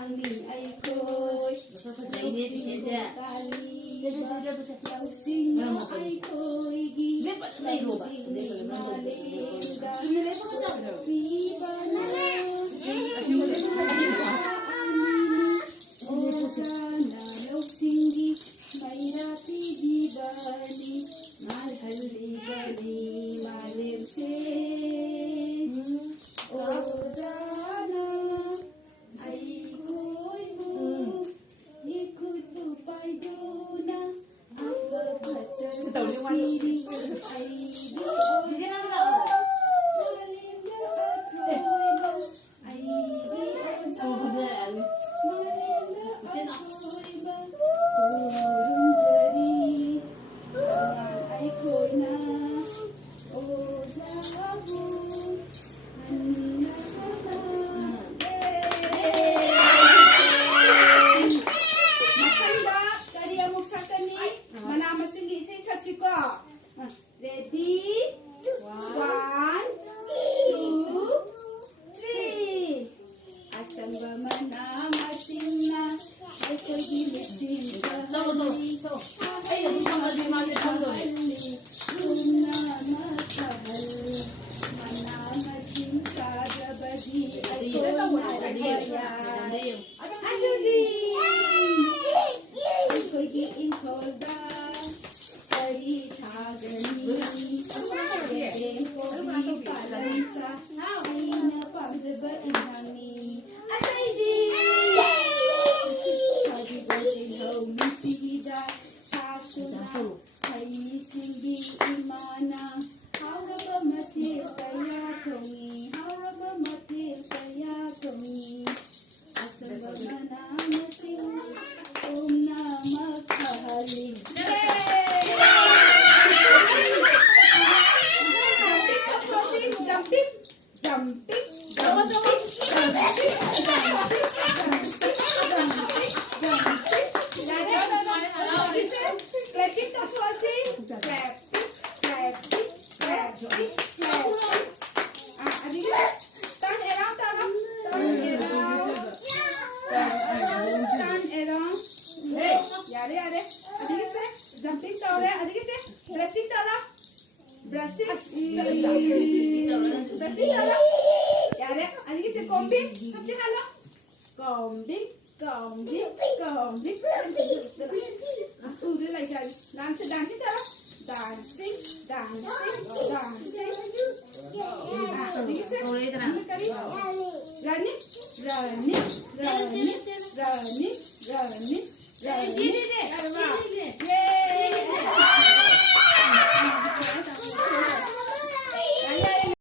Angin aikoi Lausing aikoi gi Mairati di Bali Malhalli Bali Malir se Ozana Aikoi ho Ikutu paiduna Apa baca diri Aidi Ready? 1, 2, 3. Asam bamana masina, aku gilising kahali. Ayo kita mandi dulu. Guna matahali, mana masing kada bagi. Aku nadaya. Aduh di. Aku giin kolda. Dari thagani, yang kopi palansa, ina pamjaba inani. Asai di, kadi bajeng hau misida, sakuna, hai singgi imana. Hauraba mati saya kongi, hauraba mati saya kongi. Asal mana masing, om nama kahali. Running.